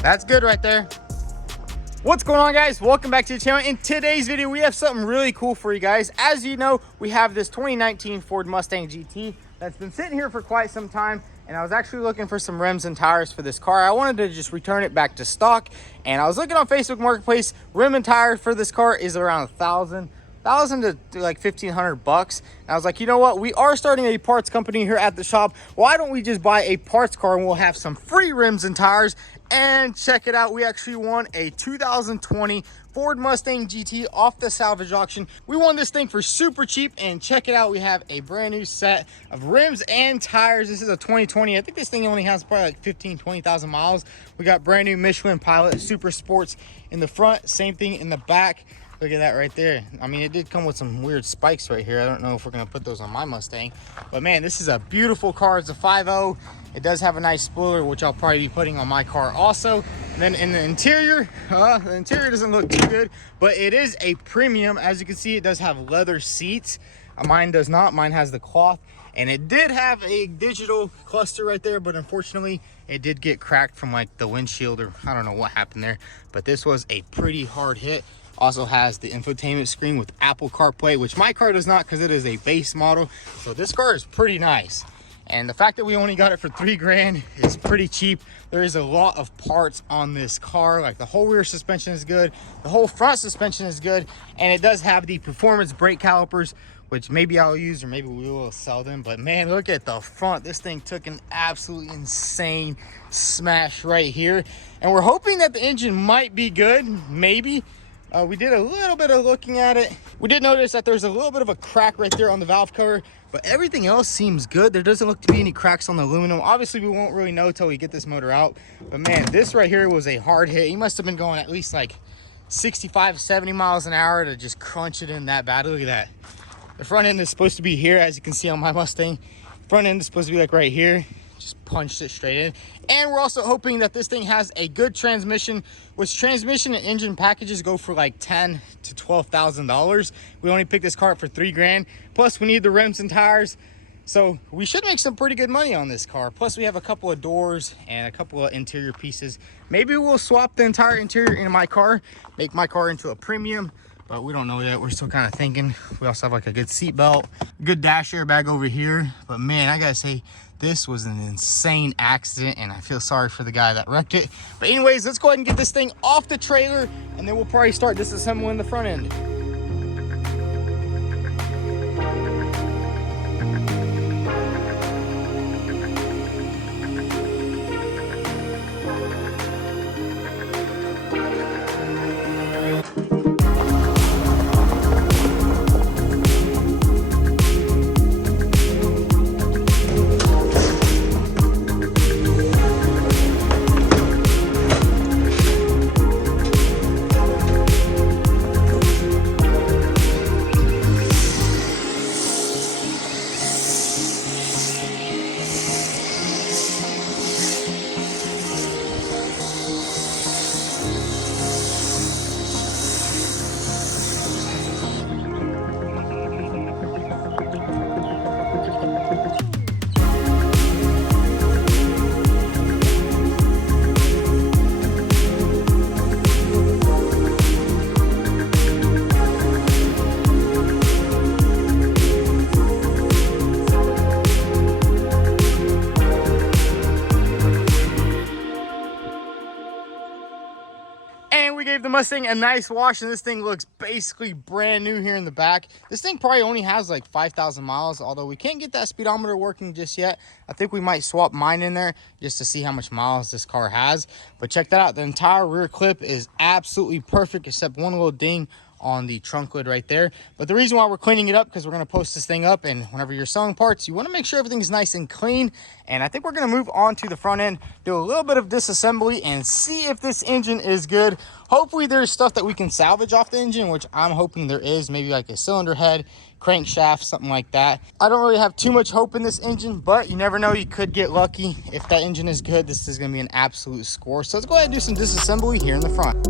That's good right there. What's going on, guys? Welcome back to the channel. In today's video, we have something really cool for you guys. As you know, we have this 2019 Ford Mustang GT that's been sitting here for quite some time, and I was actually looking for some rims and tires for this car. I wanted to just return it back to stock, and I was looking on Facebook Marketplace. Rim and tire for this car is around $1,000 to like $1,500. And I was like, you know what, we are starting a parts company here at the shop. Why don't we just buy a parts car and we'll have some free rims and tires? And check it out, we actually won a 2020 Ford Mustang GT off the salvage auction. We won this thing for super cheap, and check it out, we have a brand new set of rims and tires. This is a 2020. I think this thing only has probably like 20,000 miles. We got brand new Michelin Pilot Super Sports in the front, same thing in the back. Look at that right there. I mean, it did come with some weird spikes right here. I don't know if we're gonna put those on my Mustang, but man, this is a beautiful car. It's a 5.0. It does have a nice spoiler, which I'll probably be putting on my car also. And then in the interior doesn't look too good, but it is a premium. As you can see, it does have leather seats. Mine does not. Mine has the cloth, and it did have a digital cluster right there, but unfortunately it did get cracked from like the windshield, or I don't know what happened there, but this was a pretty hard hit. Also has the infotainment screen with Apple CarPlay, which my car does not because it is a base model. So this car is pretty nice. And the fact that we only got it for $3,000 is pretty cheap. There is a lot of parts on this car. Like the whole rear suspension is good. The whole front suspension is good. And it does have the performance brake calipers, which maybe I'll use or maybe we will sell them. But man, look at the front. This thing took an absolutely insane smash right here. And we're hoping that the engine might be good, maybe. We did a little bit of looking at it. We did notice that there's a little bit of a crack right there on the valve cover, but everything else seems good. There doesn't look to be any cracks on the aluminum. Obviously, we won't really know till we get this motor out. But man, this right here was a hard hit. He must have been going at least like 65, 70 miles an hour to just crunch it in that bad. Look at that. The front end is supposed to be here, as you can see on my Mustang. Front end is supposed to be like right here. Just punched it straight in. And we're also hoping that this thing has a good transmission, which transmission and engine packages go for like $10,000 to $12,000. We only picked this car up for $3,000. Plus we need the rims and tires, so we should make some pretty good money on this car. Plus we have a couple of doors and a couple of interior pieces. Maybe we'll swap the entire interior into my car, make my car into a premium, but we don't know yet. We're still kind of thinking. We also have like a good seat belt, good dash airbag over here. But man, I gotta say, this was an insane accident, and I feel sorry for the guy that wrecked it. But anyways, let's go ahead and get this thing off the trailer, and then we'll probably start disassembling the front end. We gave the Mustang a nice wash, and this thing looks basically brand new here in the back. This thing probably only has like 5,000 miles, although we can't get that speedometer working just yet. I think we might swap mine in there just to see how much miles this car has. But check that out, the entire rear clip is absolutely perfect except one little ding on the trunk lid right there. But the reason why we're cleaning it up, because we're going to post this thing up, and whenever you're selling parts, you want to make sure everything's nice and clean. And I think we're going to move on to the front end, do a little bit of disassembly, and see if this engine is good. Hopefully there's stuff that we can salvage off the engine, which I'm hoping there is, maybe like a cylinder head, crankshaft, something like that. I don't really have too much hope in this engine, but you never know, you could get lucky. If that engine is good, this is going to be an absolute score. So let's go ahead and do some disassembly here in the front.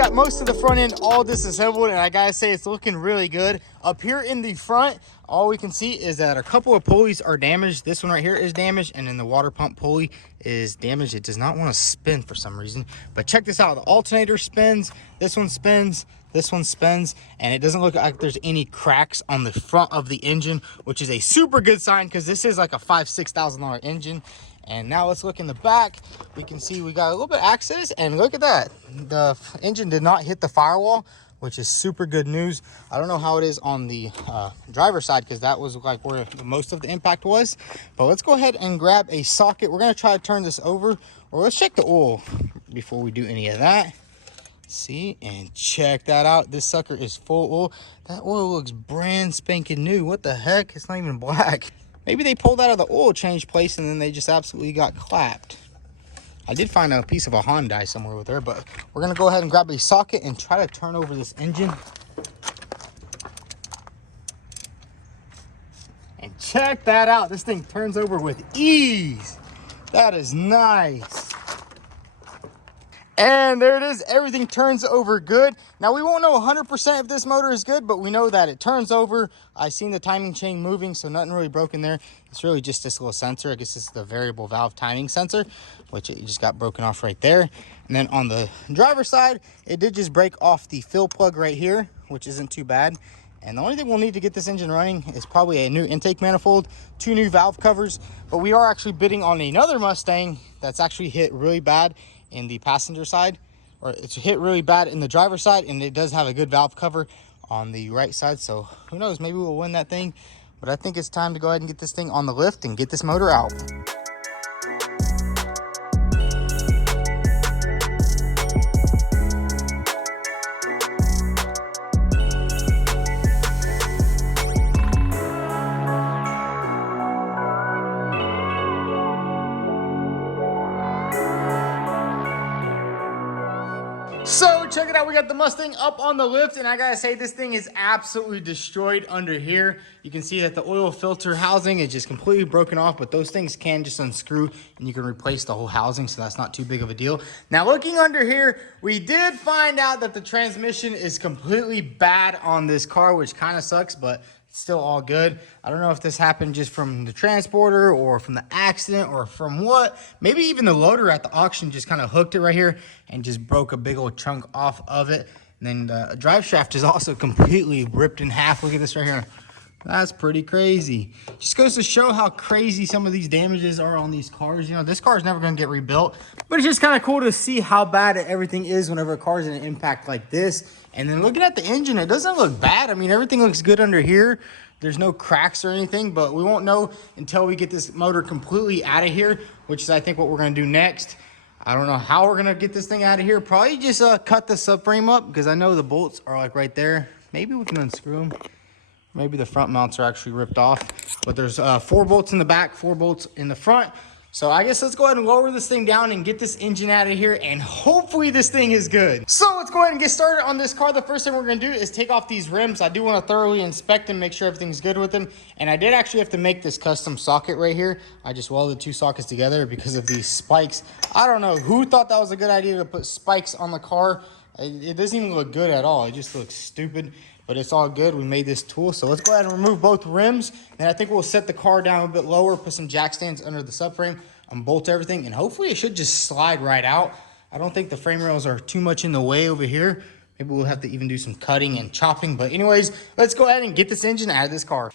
got most of the front end all disassembled, and I gotta say it's looking really good. Up here in the front, all we can see is that a couple of pulleys are damaged. This one right here is damaged, and then the water pump pulley is damaged. It does not want to spin for some reason. But check this out. The alternator spins, this one spins, this one spins, and it doesn't look like there's any cracks on the front of the engine, which is a super good sign because this is like a $5,000-$6,000 engine. And now let's look in the back. We can see we got a little bit of access, and look at that. The engine did not hit the firewall, which is super good news. I don't know how it is on the driver's side because that was like where most of the impact was. But let's go ahead and grab a socket. We're gonna try to turn this over, or let's check the oil before we do any of that. See, and check that out. This sucker is full oil. That oil looks brand spanking new. What the heck? It's not even black. Maybe they pulled out of the oil change place and then they just absolutely got clapped. I did find a piece of a Hyundai somewhere with her, but we're gonna go ahead and grab a socket and try to turn over this engine. And check that out. This thing turns over with ease. That is nice. And there it is. Everything turns over good. Now, we won't know 100% if this motor is good, but we know that it turns over. I seen the timing chain moving, so nothing really broken there. It's really just this little sensor. I guess this is the variable valve timing sensor, which it just got broken off right there. And then on the driver's side, it did just break off the fill plug right here, which isn't too bad. And the only thing we'll need to get this engine running is probably a new intake manifold, 2 new valve covers. But we are actually bidding on another Mustang that's actually hit really bad in the passenger side, or it's hit really bad in the driver's side, and it does have a good valve cover on the right side. So who knows, maybe we'll win that thing. But I think it's time to go ahead and get this thing on the lift and get this motor out. So check it out, we got the Mustang up on the lift, and I gotta say this thing is absolutely destroyed under here. You can see that the oil filter housing is just completely broken off, but those things can just unscrew and you can replace the whole housing, so that's not too big of a deal. Now looking under here, we did find out that the transmission is completely bad on this car, which kind of sucks, but it's still all good. I don't know if this happened just from the transporter or from the accident or from what. Maybe even the loader at the auction just kind of hooked it right here and just broke a big old chunk off of it. And then the drive shaft is also completely ripped in half. Look at this right here. That's pretty crazy. Just goes to show how crazy some of these damages are on these cars. You know, this car is never going to get rebuilt, but it's just kind of cool to see how bad everything is whenever a car is in an impact like this. And then looking at the engine, it doesn't look bad. I mean, everything looks good under here. There's no cracks or anything, but we won't know until we get this motor completely out of here, which is, I think, what we're going to do next. I don't know how we're going to get this thing out of here. Probably just cut the subframe up, because I know the bolts are like right there. Maybe we can unscrew them. Maybe the front mounts are actually ripped off, but there's 4 bolts in the back, 4 bolts in the front. So I guess let's go ahead and lower this thing down and get this engine out of here, and hopefully this thing is good. So let's go ahead and get started on this car. The first thing we're gonna do is take off these rims. I do wanna thoroughly inspect them, make sure everything's good with them. And I did actually have to make this custom socket right here. I just welded 2 sockets together because of these spikes. I don't know who thought that was a good idea to put spikes on the car. It doesn't even look good at all. It just looks stupid. But it's all good. We made this tool. So let's go ahead and remove both rims. And I think we'll set the car down a bit lower, put some jack stands under the subframe, unbolt everything, and hopefully it should just slide right out. I don't think the frame rails are too much in the way over here. Maybe we'll have to even do some cutting and chopping. But anyways, let's go ahead and get this engine out of this car.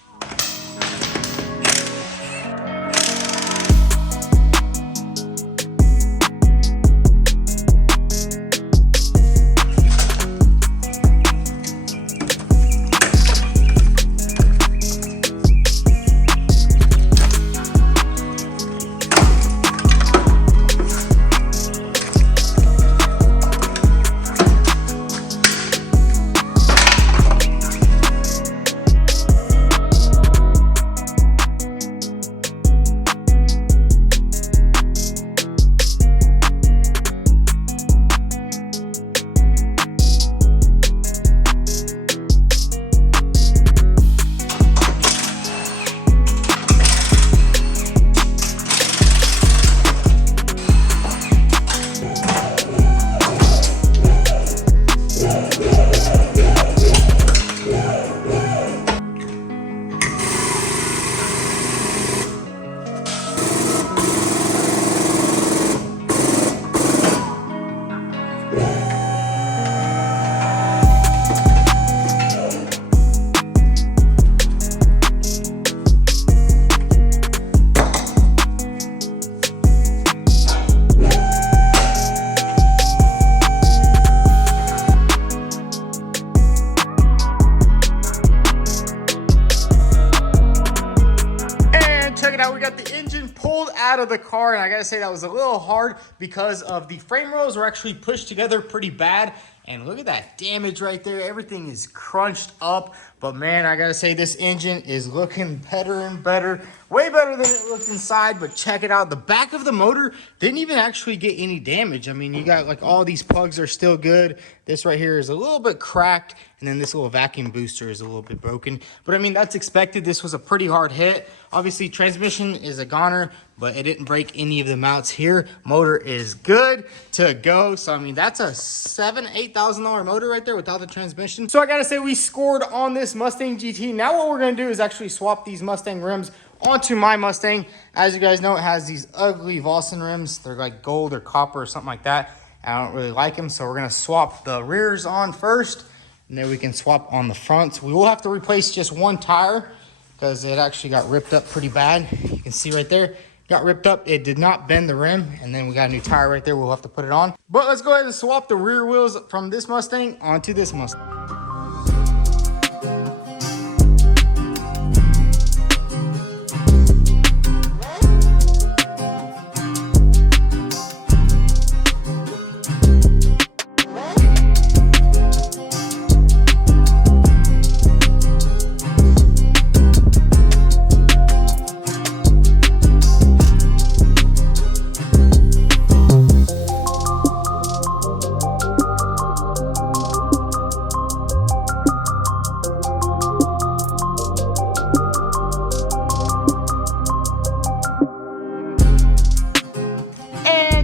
check it out. We got the engine pulled out of the car, and I gotta say that was a little hard because of the frame rails were actually pushed together pretty bad. And look at that damage right there. Everything is crunched up. But man, I gotta say this engine is looking better and better. Way better than it looked inside. But check it out. The back of the motor didn't even actually get any damage. I mean, you got like all these plugs are still good. This right here is a little bit cracked. And then this little vacuum booster is a little bit broken. But I mean, that's expected. This was a pretty hard hit. Obviously, transmission is a goner, but it didn't break any of the mounts here. Motor is good to go. So, I mean, that's a $8,000 motor right there without the transmission. So, I got to say, we scored on this Mustang GT. Now, what we're going to do is actually swap these Mustang rims onto my Mustang. As you guys know, it has these ugly Vossen rims. They're like gold or copper or something like that. I don't really like them. So, we're going to swap the rears on first. And then we can swap on the fronts. We will have to replace just one tire because it actually got ripped up pretty bad. You can see right there, got ripped up. It did not bend the rim. And then we got a new tire right there. We'll have to put it on. But let's go ahead and swap the rear wheels from this Mustang onto this Mustang.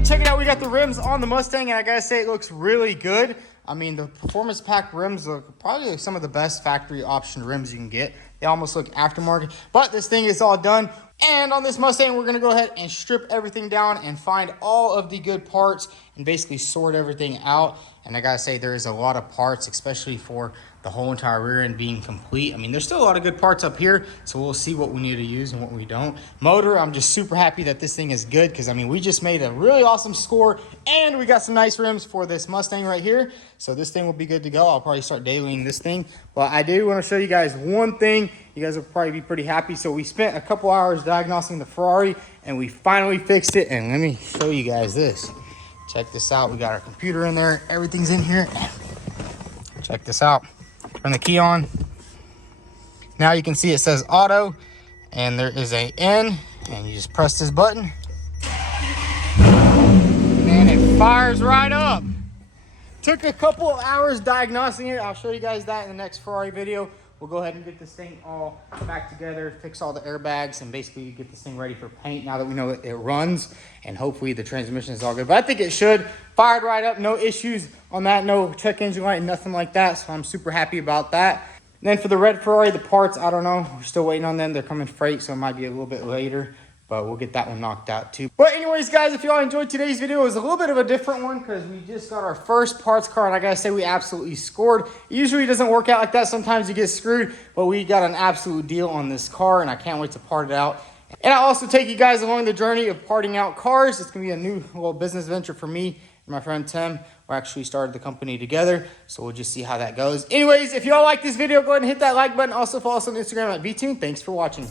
Check it out, we got the rims on the Mustang, and I gotta say it looks really good. I mean, the performance pack rims look probably some of the best factory option rims you can get. They almost look aftermarket, but this thing is all done. And on this Mustang, we're gonna go ahead and strip everything down and find all of the good parts and basically sort everything out. And I gotta say, there is a lot of parts, especially for the whole entire rear end being complete. I mean, there's still a lot of good parts up here, so we'll see what we need to use and what we don't. Motor, I'm just super happy that this thing is good because, I mean, we just made a really awesome score, and we got some nice rims for this Mustang right here. So this thing will be good to go. I'll probably start dailying this thing. But I do want to show you guys one thing. You guys will probably be pretty happy. So we spent a couple hours diagnosing the Ferrari, and we finally fixed it. And let me show you guys this. Check this out. We got our computer in there. Everything's in here. Check this out. Turn the key on. Now you can see it says auto, and there is a N, and you just press this button, and it fires right up. Took a couple of hours diagnosing it. I'll show you guys that in the next Ferrari video. We'll go ahead and get this thing all back together, fix all the airbags, and basically get this thing ready for paint now that we know it runs, and hopefully the transmission is all good. But I think it should. Fired right up, no issues on that, no check engine light, nothing like that, so I'm super happy about that. And then for the red Ferrari, the parts, I don't know. We're still waiting on them. They're coming freight, so it might be a little bit later, but we'll get that one knocked out too. But anyways, guys, if y'all enjoyed today's video, it was a little bit of a different one because we just got our first parts car, and I gotta say we absolutely scored. It usually doesn't work out like that. Sometimes you get screwed, but we got an absolute deal on this car, and I can't wait to part it out. And I'll also take you guys along the journey of parting out cars. It's gonna be a new little business venture for me and my friend Tim. We actually started the company together, so we'll just see how that goes. Anyways, if y'all like this video, go ahead and hit that like button. Also follow us on Instagram at vTuned. Thanks for watching.